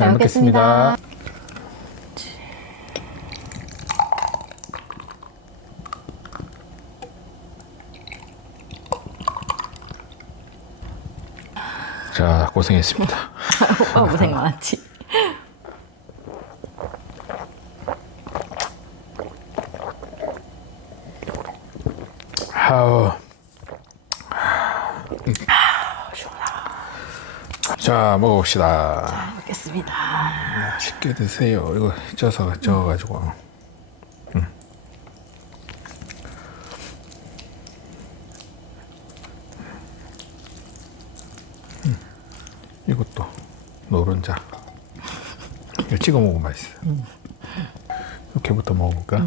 잘 먹겠습니다. 자, 고생했습니다. 오빠 고생 많았지. 자, 먹어봅시다. 먹겠습니다. 맛있게 드세요. 이거 쪄서 쪄가지고. 음. 음. 이것도 노른자. 이거 찍어 먹으면 맛있어. 요 이렇게부터 먹어볼까?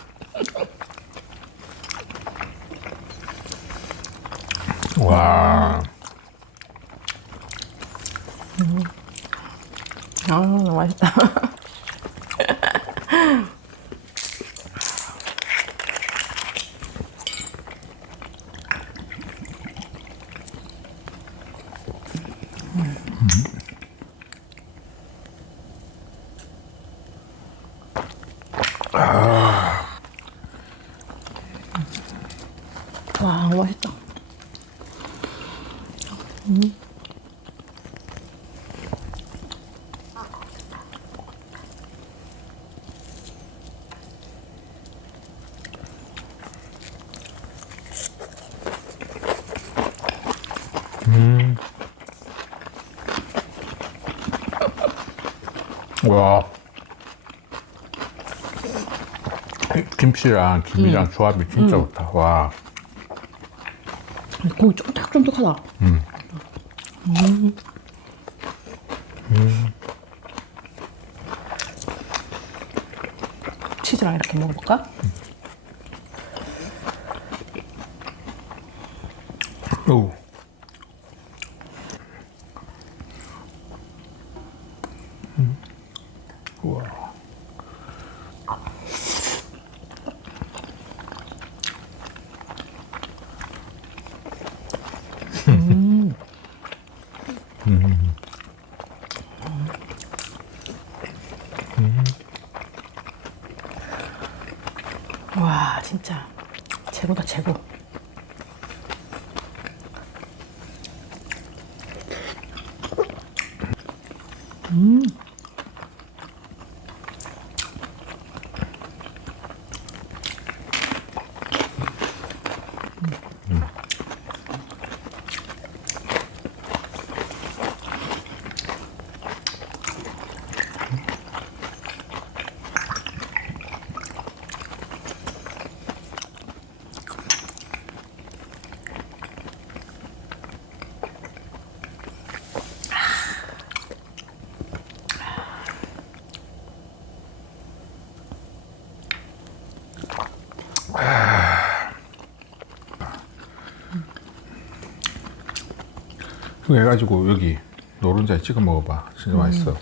와. 아, 너무 맛있다. 와, 너무 맛있다. 와. 김치랑 김이랑 조합이 진짜 좋다. 와. 고기 쫀득쫀득하다. 음. 치즈랑 이렇게 먹어볼까? 오. 음. 우와. 와, 진짜 최고다, 최고. 그거 해가지고 여기 노른자에 찍어 먹어봐. 진짜 맛있어.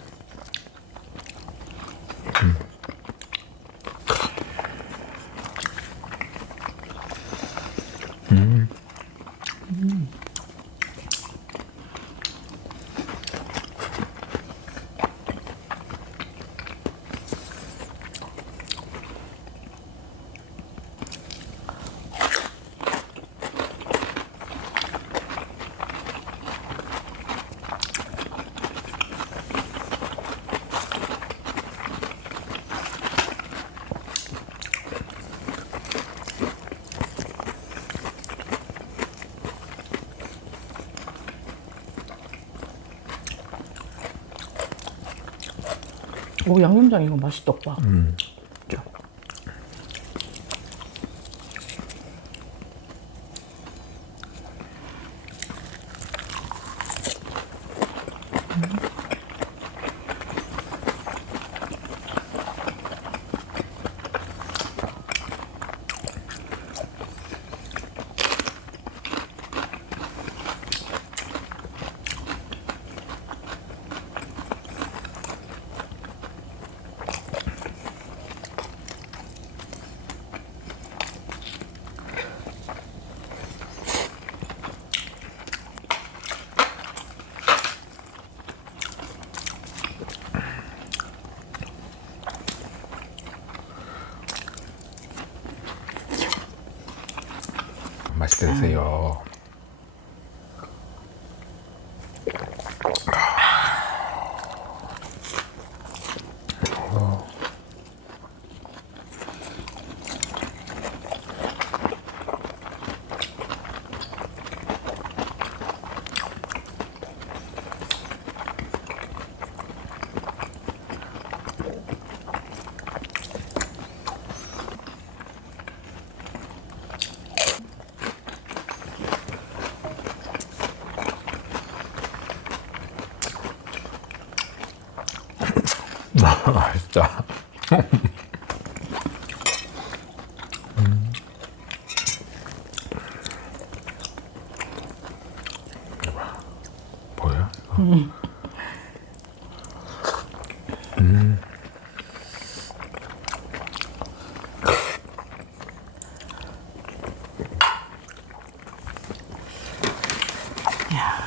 오, 양념장 이거 맛있다, 오빠. 자. 하세 맛있다. 음. 뭐야? 이거? 자.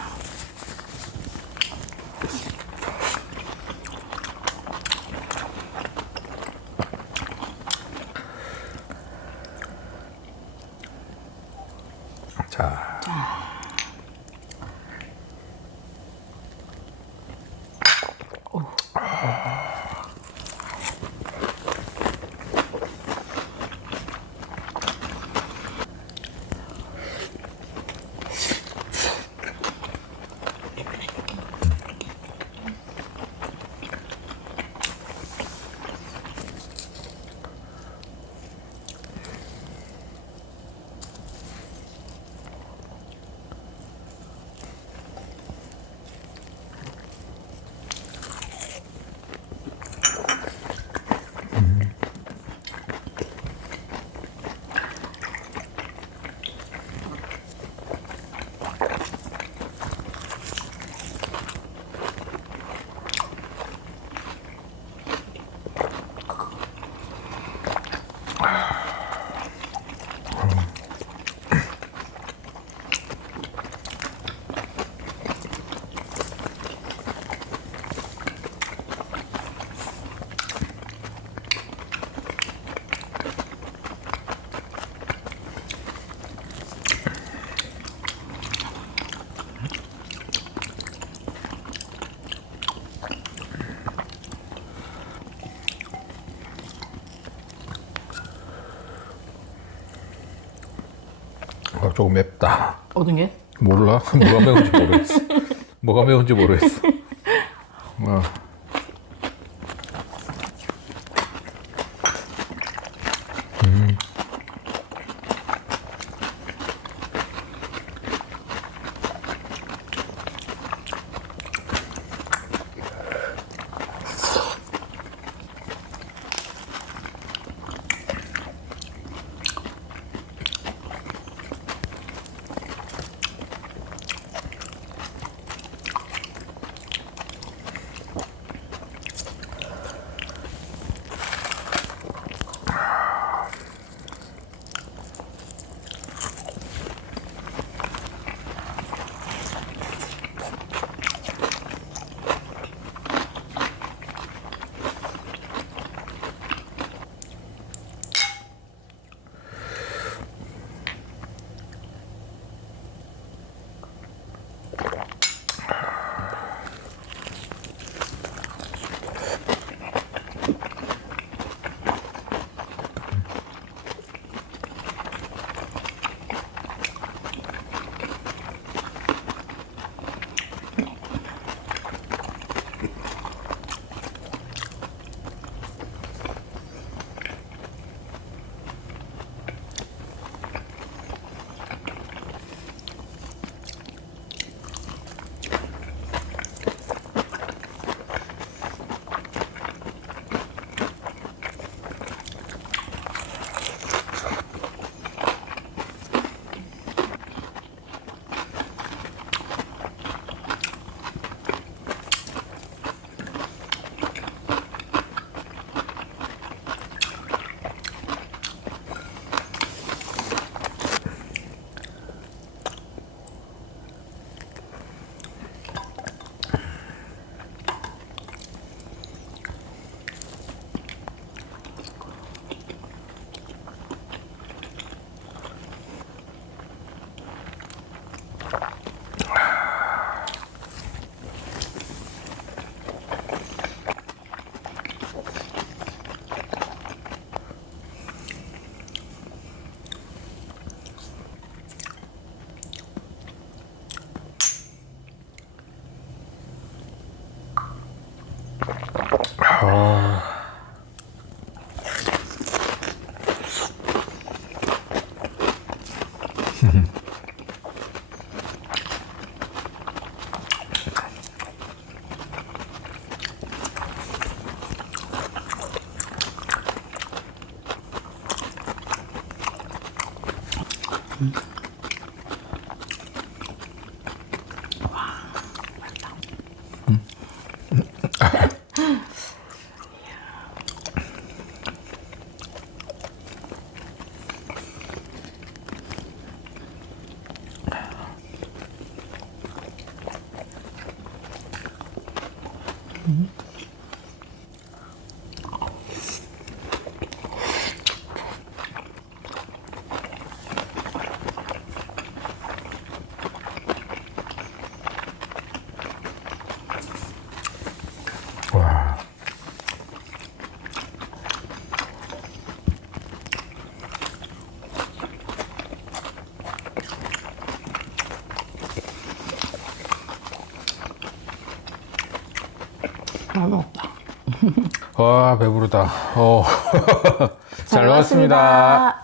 어, 조금 맵다. 어떤 게? 몰라. 뭐가 매운지 모르겠어. 뭐가 매운지 모르겠어. 어. 嗯 잘 먹었다. 와 배부르다. 어. 잘 먹었습니다.